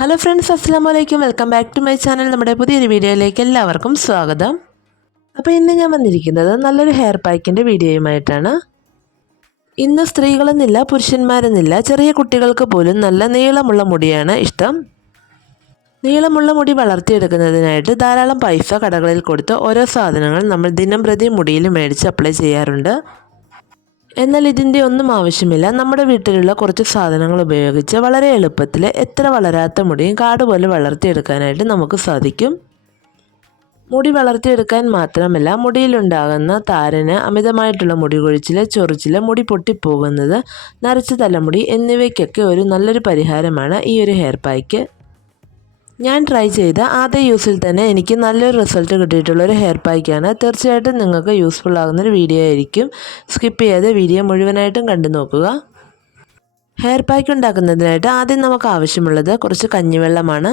Hello friends അസ്സാം വലൈക്കും welcome back to my channel നമ്മുടെ പുതിയൊരു വീഡിയോയിലേക്ക് എല്ലാവർക്കും സ്വാഗതം. അപ്പോൾ ഇന്ന് ഞാൻ വന്നിരിക്കുന്നത് നല്ലൊരു ഹെയർ പാക്കിന്റെ വീഡിയോയുമായിട്ടാണ്. ഇന്ന് സ്ത്രീകളെന്നില്ല പുരുഷന്മാരെന്നില്ല ചെറിയ കുട്ടികൾക്ക് പോലും നല്ല നീളമുള്ള മുടിയാണ് ഇഷ്ടം. നീളമുള്ള മുടി വളർത്തിയെടുക്കുന്നതിനായിട്ട് ധാരാളം പൈസ കടകളിൽ കൊടുത്ത് ഓരോ സാധനങ്ങൾ നമ്മൾ ദിനം പ്രതി മുടിയിൽ മേടിച്ച് അപ്ലൈ ചെയ്യാറുണ്ട്. എന്നാൽ ഇതിന്റെ ഒന്നും ആവശ്യമില്ല. നമ്മുടെ വീട്ടിലുള്ള കുറച്ച് സാധനങ്ങൾ ഉപയോഗിച്ച് വളരെ എളുപ്പത്തിൽ എത്ര വളരാത്ത മുടിയും കാട് പോലെ വളർത്തിയെടുക്കാനായിട്ട് നമുക്ക് സാധിക്കും. മുടി വളർത്തിയെടുക്കാൻ മാത്രമല്ല മുടിയിലുണ്ടാകുന്ന താരന് അമിതമായിട്ടുള്ള മുടി കൊഴിച്ചിൽ ചൊറിച്ചിൽ മുടി പൊട്ടിപ്പോകുന്നത് നരച്ച തലമുടി എന്നിവയ്ക്കൊക്കെ ഒരു നല്ലൊരു പരിഹാരമാണ് ഈ ഒരു ഹെയർ പായ്ക്ക്. ഞാൻ ട്രൈ ചെയ്ത ആദ്യ യൂസിൽ തന്നെ എനിക്ക് നല്ലൊരു റിസൾട്ട് കിട്ടിയിട്ടുള്ള ഒരു ഹെയർ പായ്ക്കാണ് തീർച്ചയായിട്ടും നിങ്ങൾക്ക് യൂസ്ഫുൾ ആകുന്നൊരു വീഡിയോ ആയിരിക്കും. സ്കിപ്പ് ചെയ്യാതെ വീഡിയോ മുഴുവനായിട്ടും കണ്ടു നോക്കുക. ഹെയർ പായ്ക്ക് ഉണ്ടാക്കുന്നതിനായിട്ട് ആദ്യം നമുക്ക് ആവശ്യമുള്ളത് കുറച്ച് കഞ്ഞിവെള്ളമാണ്.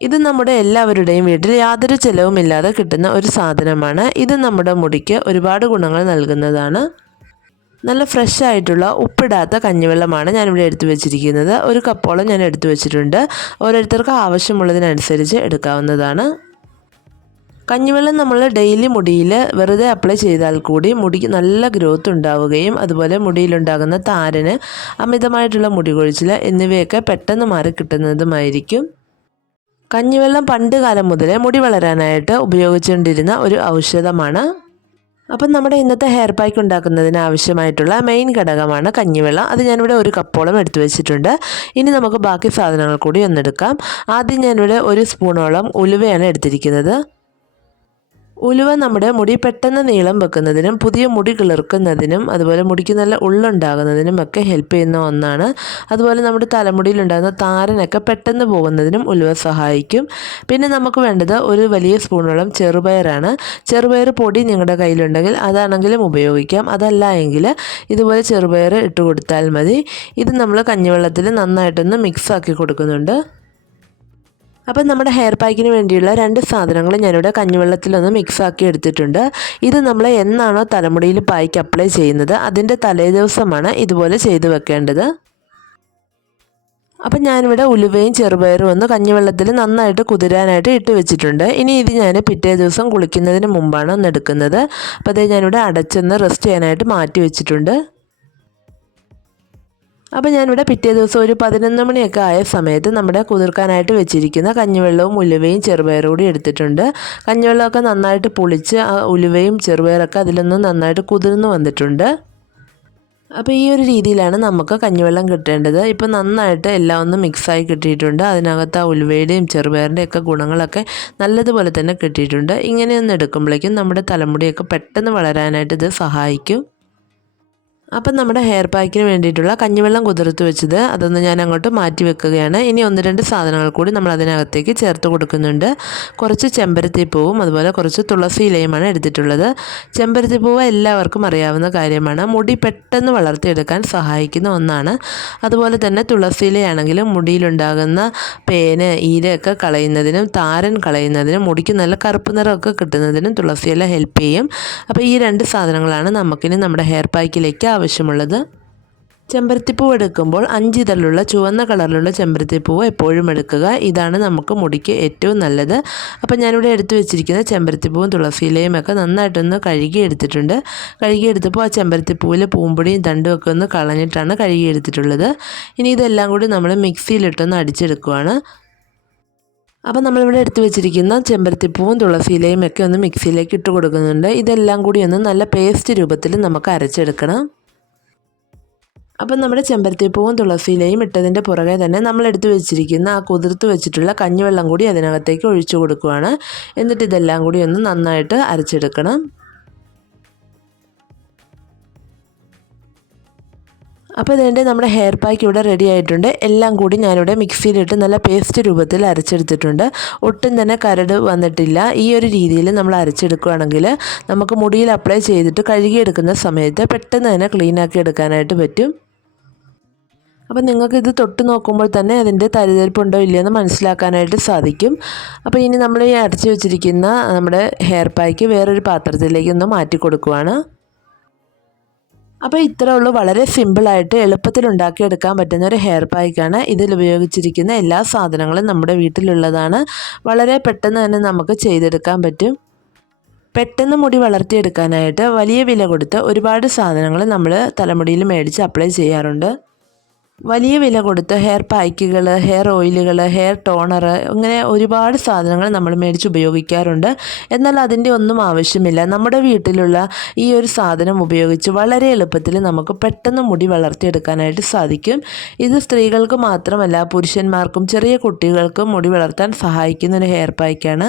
ഇത് നമ്മുടെ എല്ലാവരുടെയും വീട്ടിൽ യാതൊരു ചിലവുമില്ലാതെ കിട്ടുന്ന ഒരു സാധനമാണ്. ഇത് നമ്മുടെ മുടിക്ക് ഒരുപാട് ഗുണങ്ങൾ നൽകുന്നതാണ്. നല്ല ഫ്രഷ് ആയിട്ടുള്ള ഉപ്പിടാത്ത കഞ്ഞിവെള്ളമാണ് ഞാനിവിടെ എടുത്തു വെച്ചിരിക്കുന്നത്. ഒരു കപ്പോളം ഞാൻ എടുത്തു വെച്ചിട്ടുണ്ട്. ഓരോരുത്തർക്ക് ആവശ്യമുള്ളതിനനുസരിച്ച് എടുക്കാവുന്നതാണ്. കഞ്ഞിവെള്ളം നമ്മൾ ഡെയിലി മുടിയിൽ വെറുതെ അപ്ലൈ ചെയ്താൽ കൂടി മുടിക്ക് നല്ല ഗ്രോത്ത് ഉണ്ടാവുകയും അതുപോലെ മുടിയിലുണ്ടാകുന്ന താരന് അമിതമായിട്ടുള്ള മുടി കൊഴിച്ചിൽ എന്നിവയൊക്കെ പെട്ടെന്ന് മാറി കിട്ടുന്നതുമായിരിക്കും. കഞ്ഞിവെള്ളം പണ്ട് കാലം മുതലേ മുടി വളരാനായിട്ട് ഉപയോഗിച്ചുകൊണ്ടിരുന്ന ഒരു ഔഷധമാണ് അപ്പം നമ്മുടെ ഇന്നത്തെ ഹെയർ പാക്ക് ഉണ്ടാക്കുന്നതിന് ആവശ്യമായിട്ടുള്ള മെയിൻ ഘടകമാണ് കഞ്ഞിവെള്ളം. അത് ഞാനിവിടെ ഒരു കപ്പോളം എടുത്തു വെച്ചിട്ടുണ്ട്. ഇനി നമുക്ക് ബാക്കി സാധനങ്ങൾ കൂടി ഒന്നെടുക്കാം. ആദ്യം ഞാനിവിടെ ഒരു സ്പൂണോളം ഉലുവയാണ് എടുത്തിരിക്കുന്നത്. ഉലുവ നമ്മുടെ മുടി പെട്ടെന്ന് നീളം വെക്കുന്നതിനും പുതിയ മുടി കിളിർക്കുന്നതിനും അതുപോലെ മുടിക്ക് നല്ല ഉള്ളുണ്ടാകുന്നതിനും ഒക്കെ ഹെൽപ്പ് ചെയ്യുന്ന ഒന്നാണ്. അതുപോലെ നമ്മുടെ തലമുടിയിലുണ്ടാകുന്ന താരനൊക്കെ പെട്ടെന്ന് പോകുന്നതിനും ഉലുവ സഹായിക്കും. പിന്നെ നമുക്ക് വേണ്ടത് ഒരു വലിയ സ്പൂണോളം ചെറുപയറാണ്. ചെറുപയർ പൊടി നിങ്ങളുടെ കയ്യിലുണ്ടെങ്കിൽ അതാണെങ്കിലും ഉപയോഗിക്കാം. അതല്ല എങ്കിൽ ഇതുപോലെ ചെറുപയർ ഇട്ട് കൊടുത്താൽ മതി. ഇത് നമ്മൾ കഞ്ഞിവെള്ളത്തിൽ നന്നായിട്ടൊന്ന് മിക്സ് ആക്കി കൊടുക്കുന്നുണ്ട്. അപ്പം നമ്മുടെ ഹെയർ പാക്കിന് വേണ്ടിയുള്ള രണ്ട് സാധനങ്ങൾ ഞാനിവിടെ കഞ്ഞിവെള്ളത്തിലൊന്ന് മിക്സ് ആക്കി എടുത്തിട്ടുണ്ട്. ഇത് നമ്മൾ എന്നാണോ തലമുടിയിൽ പായ്ക്ക് അപ്ലൈ ചെയ്യുന്നത് അതിന്റെ തലേദിവസമാണ് ഇതുപോലെ ചെയ്തു വെക്കേണ്ടത്. അപ്പം ഞാനിവിടെ ഉലുവയും ചെറുപയറും ഒന്ന് കഞ്ഞിവെള്ളത്തിൽ നന്നായിട്ട് കുതിരാനായിട്ട് ഇട്ട് വെച്ചിട്ടുണ്ട്. ഇനി ഇത് ഞാൻ പിറ്റേ ദിവസം കുളിക്കുന്നതിന് മുമ്പാണ് ഒന്ന് എടുക്കുന്നത്. അപ്പോൾ അതേ ഞാനിവിടെ അടച്ചൊന്ന് റെസ്റ്റ് ചെയ്യാനായിട്ട് മാറ്റി വെച്ചിട്ടുണ്ട്. അപ്പോൾ ഞാനിവിടെ പിറ്റേ ദിവസം ഒരു പതിനൊന്ന് മണിയൊക്കെ ആയ സമയത്ത് നമ്മുടെ കുതിർക്കാനായിട്ട് വെച്ചിരിക്കുന്ന കഞ്ഞിവെള്ളവും ഉലുവയും ചെറുപയറും കൂടി എടുത്തിട്ടുണ്ട്. കഞ്ഞിവെള്ളമൊക്കെ നന്നായിട്ട് പുളിച്ച് ആ ഉലുവയും ചെറുപയറൊക്കെ അതിലൊന്നും നന്നായിട്ട് കുതിർന്നു വന്നിട്ടുണ്ട്. അപ്പോൾ ഈ ഒരു രീതിയിലാണ് നമുക്ക് കഞ്ഞിവെള്ളം കിട്ടേണ്ടത്. ഇപ്പോൾ നന്നായിട്ട് എല്ലാം ഒന്ന് മിക്സായി കിട്ടിയിട്ടുണ്ട്. അതിനകത്ത് ആ ഉലുവയുടെയും ചെറുപയറിന്റെയും ഒക്കെ ഗുണങ്ങളൊക്കെ നല്ലതുപോലെ തന്നെ കിട്ടിയിട്ടുണ്ട്. ഇങ്ങനെയൊന്ന് എടുക്കുമ്പോഴേക്കും നമ്മുടെ തലമുടിയൊക്കെ പെട്ടെന്ന് വളരാനായിട്ട് ഇത് സഹായിക്കും. അപ്പം നമ്മുടെ ഹെയർ പാക്കിന് വേണ്ടിയിട്ടുള്ള കഞ്ഞിവെള്ളം കുതിർത്ത് വെച്ചത് അതൊന്ന് ഞാൻ അങ്ങോട്ട് മാറ്റി വെക്കുകയാണ്. ഇനി ഒന്ന് രണ്ട് സാധനങ്ങൾ കൂടി നമ്മൾ അതിനകത്തേക്ക് ചേർത്ത് കൊടുക്കുന്നുണ്ട്. കുറച്ച് ചെമ്പരത്തിപ്പൂവും അതുപോലെ കുറച്ച് തുളസി ഇലയുമാണ് എടുത്തിട്ടുള്ളത്. ചെമ്പരത്തിപ്പൂവ് എല്ലാവർക്കും അറിയാവുന്ന കാര്യമാണ്. മുടി പെട്ടെന്ന് വളർത്തിയെടുക്കാൻ സഹായിക്കുന്ന ഒന്നാണ്. അതുപോലെ തന്നെ തുളസി ഇലയാണെങ്കിലും മുടിയിലുണ്ടാകുന്ന പേന് ഈരയൊക്കെ കളയുന്നതിനും താരൻ കളയുന്നതിനും മുടിക്ക് നല്ല കറുപ്പ് നിറമൊക്കെ കിട്ടുന്നതിനും തുളസി ഇല ഹെൽപ്പ് ചെയ്യും. അപ്പോൾ ഈ രണ്ട് സാധനങ്ങളാണ് നമുക്കിനി നമ്മുടെ ഹെയർ പാക്കിലേക്ക് ആവശ്യമുള്ളത്. ചെമ്പരത്തിപ്പൂവ് എടുക്കുമ്പോൾ അഞ്ച് ഇതളുള്ള ചുവന്ന കളറിലുള്ള ചെമ്പരത്തിപ്പൂവ് എപ്പോഴും എടുക്കുക. ഇതാണ് നമുക്ക് മുടിക്ക് ഏറ്റവും നല്ലത്. അപ്പോൾ ഞാനിവിടെ എടുത്തു വെച്ചിരിക്കുന്ന ചെമ്പരത്തിപ്പൂവും തുളസിയിലയും ഒക്കെ നന്നായിട്ടൊന്ന് കഴുകി എടുത്തിട്ടുണ്ട് കഴുകി എടുത്തപ്പോൾ ആ ചെമ്പരത്തിപ്പൂവിൽ പൂമ്പൊടിയും തണ്ടും ഒക്കെ ഒന്ന് കളഞ്ഞിട്ടാണ് കഴുകി എടുത്തിട്ടുള്ളത് ഇനി ഇതെല്ലാം കൂടി നമ്മൾ മിക്സിയിലിട്ടൊന്ന് അടിച്ചെടുക്കുവാണ്. അപ്പോൾ നമ്മളിവിടെ എടുത്തു വെച്ചിരിക്കുന്ന ചെമ്പരത്തിപ്പൂവും തുളസിയിലയും ഒക്കെ ഒന്ന് മിക്സിയിലേക്ക് ഇട്ട് കൊടുക്കുന്നുണ്ട് ഇതെല്ലാം കൂടി ഒന്ന് നല്ല പേസ്റ്റ് രൂപത്തിൽ നമുക്ക് അരച്ചെടുക്കണം. അപ്പം നമ്മുടെ ചെമ്പരത്തിപ്പൂവും തുളസിയിലയും ഇട്ടതിന്റെ പുറകെ തന്നെ നമ്മൾ എടുത്തു വെച്ചിരിക്കുന്ന ആ കുതിർത്ത് വെച്ചിട്ടുള്ള കഞ്ഞിവെള്ളം കൂടി അതിനകത്തേക്ക് ഒഴിച്ചു കൊടുക്കുകയാണ് എന്നിട്ട് ഇതെല്ലാം കൂടി ഒന്ന് നന്നായിട്ട് അരച്ചെടുക്കണം. അപ്പോൾ ഇതിന്റെ നമ്മുടെ ഹെയർ പാക്ക് ഇവിടെ റെഡി ആയിട്ടുണ്ട്. എല്ലാം കൂടി ഞാനിവിടെ മിക്സിയിലിട്ട് നല്ല പേസ്റ്റ് രൂപത്തിൽ അരച്ചെടുത്തിട്ടുണ്ട്. ഒട്ടും തന്നെ കരട് വന്നിട്ടില്ല. ഈ ഒരു രീതിയിൽ നമ്മൾ അരച്ചെടുക്കുകയാണെങ്കിൽ നമുക്ക് മുടിയിൽ അപ്ലൈ ചെയ്തിട്ട് കഴുകിയെടുക്കുന്ന സമയത്ത് പെട്ടെന്ന് തന്നെ ക്ലീനാക്കി എടുക്കാനായിട്ട് പറ്റും. അപ്പോൾ നിങ്ങൾക്ക് ഇത് തൊട്ട് നോക്കുമ്പോൾ തന്നെ അതിന്റെ തരിതരിപ്പുണ്ടോ ഇല്ലയെന്ന് മനസ്സിലാക്കാനായിട്ട് സാധിക്കും. അപ്പോൾ ഇനി നമ്മൾ ഈ അടച്ചു വെച്ചിരിക്കുന്ന നമ്മുടെ ഹെയർ പായ്ക്ക് വേറൊരു പാത്രത്തിലേക്ക് ഒന്ന് മാറ്റി കൊടുക്കുവാണ്. അപ്പോൾ ഇത്രേ ഉള്ളൂ. വളരെ സിമ്പിളായിട്ട് എളുപ്പത്തിൽ ഉണ്ടാക്കിയെടുക്കാൻ പറ്റുന്ന ഒരു ഹെയർ പായ്ക്കാണ് ഇതിൽ ഉപയോഗിച്ചിരിക്കുന്ന എല്ലാ സാധനങ്ങളും നമ്മുടെ വീട്ടിലുള്ളതാണ്. വളരെ പെട്ടെന്ന് തന്നെ നമുക്ക് ചെയ്തെടുക്കാൻ പറ്റും. പെട്ടെന്ന് മുടി വളർത്തിയെടുക്കാനായിട്ട് വലിയ വില കൊടുത്ത് ഒരുപാട് സാധനങ്ങൾ നമ്മൾ തലമുടിയിൽ മേടിച്ച് അപ്ലൈ ചെയ്യാറുണ്ട്. വലിയ വില കൊടുത്ത് ഹെയർ പായ്ക്കുകൾ ഹെയർ ഓയിലുകൾ ഹെയർ ടോണർ അങ്ങനെ ഒരുപാട് സാധനങ്ങൾ നമ്മൾ മേടിച്ച് ഉപയോഗിക്കാറുണ്ട്. എന്നാൽ അതിന്റെ ഒന്നും ആവശ്യമില്ല. നമ്മുടെ വീട്ടിലുള്ള ഈ ഒരു സാധനം ഉപയോഗിച്ച് വളരെ എളുപ്പത്തിൽ നമുക്ക് പെട്ടെന്ന് മുടി വളർത്തിയെടുക്കാനായിട്ട് സാധിക്കും. ഇത് സ്ത്രീകൾക്ക് മാത്രമല്ല പുരുഷന്മാർക്കും ചെറിയ കുട്ടികൾക്കും മുടി വളർത്താൻ സഹായിക്കുന്ന ഒരു ഹെയർ പായ്ക്കാണ്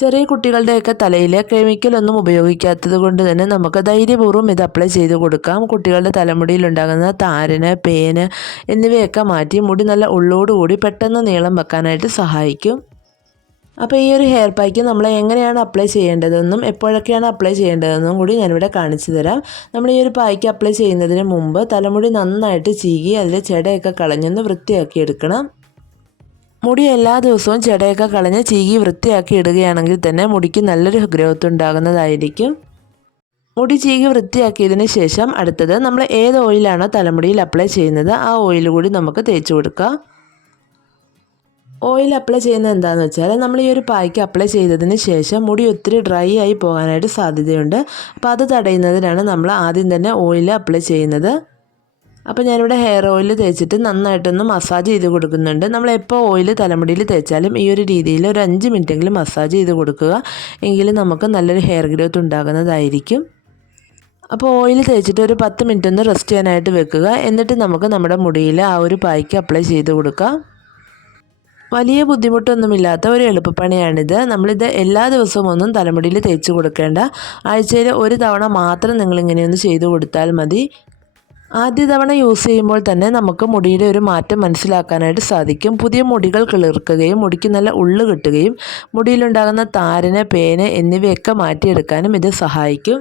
ചെറിയ കുട്ടികളുടെയൊക്കെ തലയിൽ കെമിക്കലൊന്നും ഉപയോഗിക്കാത്തത് കൊണ്ട് തന്നെ നമുക്ക് ധൈര്യപൂർവം ഇത് അപ്ലൈ ചെയ്ത് കൊടുക്കാം. കുട്ടികളുടെ തലമുടിയിൽ ഉണ്ടാകുന്ന താരന് പേന് എന്നിവയൊക്കെ മാറ്റി മുടി നല്ല ഉള്ളോടുകൂടി പെട്ടെന്ന് നീളം വെക്കാനായിട്ട് സഹായിക്കും. അപ്പോൾ ഈ ഒരു ഹെയർ പാക്ക് നമ്മൾ എങ്ങനെയാണ് അപ്ലൈ ചെയ്യേണ്ടതെന്നും എപ്പോഴൊക്കെയാണ് അപ്ലൈ ചെയ്യേണ്ടതെന്നും കൂടി ഞാനിവിടെ കാണിച്ചു തരാം. നമ്മൾ ഈ ഒരു പായ്ക്ക് അപ്ലൈ ചെയ്യുന്നതിന് മുമ്പ് തലമുടി നന്നായിട്ട് ചീകി അതിൽ ചെടയൊക്കെ കളഞ്ഞൊന്ന് വൃത്തിയാക്കി എടുക്കണം മുടി എല്ലാ ദിവസവും ചെടയൊക്കെ കളഞ്ഞ് ചീകി വൃത്തിയാക്കി ഇടുകയാണെങ്കിൽ തന്നെ മുടിക്ക് നല്ലൊരു ഗ്രോത്ത് ഉണ്ടാകുന്നതായിരിക്കും. മുടി ചീകി വൃത്തിയാക്കിയതിന് ശേഷം അടുത്തത് നമ്മൾ ഏത് ഓയിലാണോ തലമുടിയിൽ അപ്ലൈ ചെയ്യുന്നത് ആ ഓയിൽ കൂടി നമുക്ക് തേച്ച് കൊടുക്കാം. ഓയിൽ അപ്ലൈ ചെയ്യുന്നത് എന്താണെന്ന് വെച്ചാൽ നമ്മൾ ഈ ഒരു പായ്ക്ക് അപ്ലൈ ചെയ്തതിന് ശേഷം മുടി ഒത്തിരി ഡ്രൈ ആയി പോകാനായിട്ട് സാധ്യതയുണ്ട്. അപ്പോൾ അത് തടയുന്നതിനാണ് നമ്മൾ ആദ്യം തന്നെ ഓയിൽ അപ്ലൈ ചെയ്യുന്നത്. അപ്പോൾ ഞാനിവിടെ ഹെയർ ഓയിൽ തേച്ചിട്ട് നന്നായിട്ടൊന്ന് മസാജ് ചെയ്ത് കൊടുക്കുന്നുണ്ട്. നമ്മൾ എപ്പോൾ ഓയിൽ തലമുടിയിൽ തേച്ചാലും ഈ ഒരു രീതിയിൽ ഒരു അഞ്ച് മിനിറ്റെങ്കിലും മസാജ് ചെയ്ത് കൊടുക്കുക. എങ്കിൽ നമുക്ക് നല്ലൊരു ഹെയർ ഗ്രോത്ത് ഉണ്ടാകുന്നതായിരിക്കും. അപ്പോൾ ഓയിൽ തേച്ചിട്ട് ഒരു പത്ത് മിനിറ്റ് ഒന്ന് റെസ്റ്റ് ചെയ്യാനായിട്ട് വെക്കുക. എന്നിട്ട് നമുക്ക് നമ്മുടെ മുടിയിൽ ആ ഒരു പായ്ക്ക് അപ്ലൈ ചെയ്ത് കൊടുക്കാം. വലിയ ബുദ്ധിമുട്ടൊന്നുമില്ലാത്ത ഒരു എളുപ്പപ്പണിയാണിത്. നമ്മളിത് എല്ലാ ദിവസവും ഒന്നും തലമുടിയിൽ തേച്ച് കൊടുക്കേണ്ട. ആഴ്ചയിൽ ഒരു തവണ മാത്രം നിങ്ങളിങ്ങനെയൊന്ന് ചെയ്തു കൊടുത്താൽ മതി. ആദ്യ തവണ യൂസ് ചെയ്യുമ്പോൾ തന്നെ നമുക്ക് മുടിയുടെ ഒരു മാറ്റം മനസ്സിലാക്കാനായിട്ട് സാധിക്കും. പുതിയ മുടികൾ കിളിർക്കുകയും മുടിക്ക് നല്ല ഉള്ളു കിട്ടുകയും മുടിയിലുണ്ടാകുന്ന താരന് പേന് എന്നിവയൊക്കെ മാറ്റിയെടുക്കാനും ഇത് സഹായിക്കും.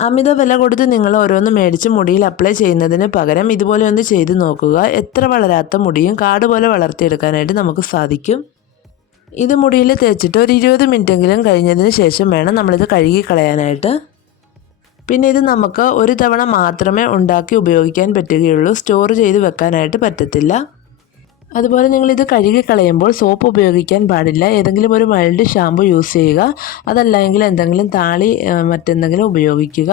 അമിത വില കൊടുത്ത് നിങ്ങൾ ഓരോന്ന് മേടിച്ച് മുടിയിൽ അപ്ലൈ ചെയ്യുന്നതിന് പകരം ഇതുപോലെ ഒന്ന് ചെയ്ത് നോക്കുക. എത്ര വളരാത്ത മുടിയും കാട് പോലെ വളർത്തിയെടുക്കാനായിട്ട് നമുക്ക് സാധിക്കും. ഇത് മുടിയിൽ തേച്ചിട്ട് ഒരു ഇരുപത് മിനിറ്റെങ്കിലും കഴിഞ്ഞതിന് ശേഷം വേണം നമ്മളിത് കഴുകി കളയാനായിട്ട് പിന്നെ ഇത് നമുക്ക് ഒരു തവണ മാത്രമേ ഉണ്ടാക്കി ഉപയോഗിക്കാൻ പറ്റുകയുള്ളൂ. സ്റ്റോർ ചെയ്ത് വെക്കാനായിട്ട് പറ്റത്തില്ല. അതുപോലെ നിങ്ങൾ ഇത് കഴുകി കളയുമ്പോൾ സോപ്പ് ഉപയോഗിക്കാൻ പാടില്ല. ഏതെങ്കിലും ഒരു മൈൽഡ് ഷാമ്പു യൂസ് ചെയ്യുക. അതല്ലെങ്കിൽ എന്തെങ്കിലും താളി മറ്റെന്തെങ്കിലും ഉപയോഗിക്കുക.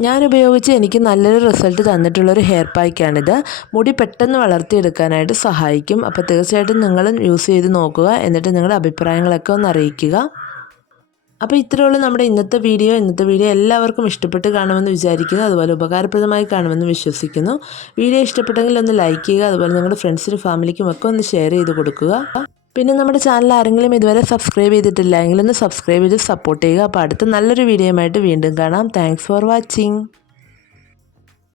ഞാൻ ഉപയോഗിച്ച് എനിക്ക് നല്ലൊരു റിസൾട്ട് തന്നിട്ടുള്ളൊരു ഹെയർ പായ്ക്കാണിത് മുടി പെട്ടെന്ന് വളർത്തിയെടുക്കാനായിട്ട് സഹായിക്കും. അപ്പോൾ തീർച്ചയായിട്ടും നിങ്ങളും യൂസ് ചെയ്ത് നോക്കുക. എന്നിട്ട് നിങ്ങളുടെ അഭിപ്രായങ്ങളൊക്കെ ഒന്ന് അറിയിക്കുക. അപ്പോൾ ഇത്രയുള്ള നമ്മുടെ ഇന്നത്തെ വീഡിയോ. ഇന്നത്തെ വീഡിയോ എല്ലാവർക്കും ഇഷ്ടപ്പെട്ട് കാണുമെന്ന് വിചാരിക്കുന്നു. അതുപോലെ ഉപകാരപ്രദമായി കാണുമെന്ന് വിശ്വസിക്കുന്നു. വീഡിയോ ഇഷ്ടപ്പെട്ടെങ്കിൽ ഒന്ന് ലൈക്ക് ചെയ്യുക. അതുപോലെ നിങ്ങളുടെ ഫ്രണ്ട്സിനും ഫാമിലിക്കും ഒക്കെ ഒന്ന് ഷെയർ ചെയ്ത് കൊടുക്കുക. പിന്നെ നമ്മുടെ ചാനൽ ആരെങ്കിലും ഇതുവരെ സബ്സ്ക്രൈബ് ചെയ്തിട്ടില്ല എങ്കിൽ ഒന്ന് സബ്സ്ക്രൈബ് ചെയ്ത് സപ്പോർട്ട് ചെയ്യുക. അപ്പോൾ അടുത്ത നല്ലൊരു വീഡിയോയുമായിട്ട് വീണ്ടും കാണാം. Thanks for watching